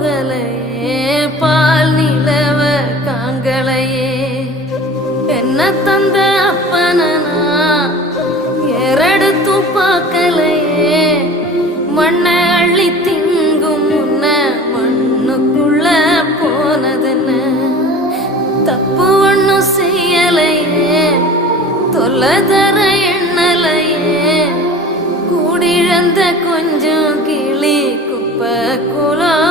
போகலையே பால் நிலவ காங்களையே என்ன தந்த அப்பனா ஏறெடுத்து பார்க்கலையே மண்ணை அள்ளி திங்கும் முன்ன மண்ணுக்குள்ள போனதுன்னு தப்பு ஒன்னும் செய்யலையே தொல்லை தர எண்ணலையே கூடிழந்த கொஞ்சம் கிளி குப்பை குலம்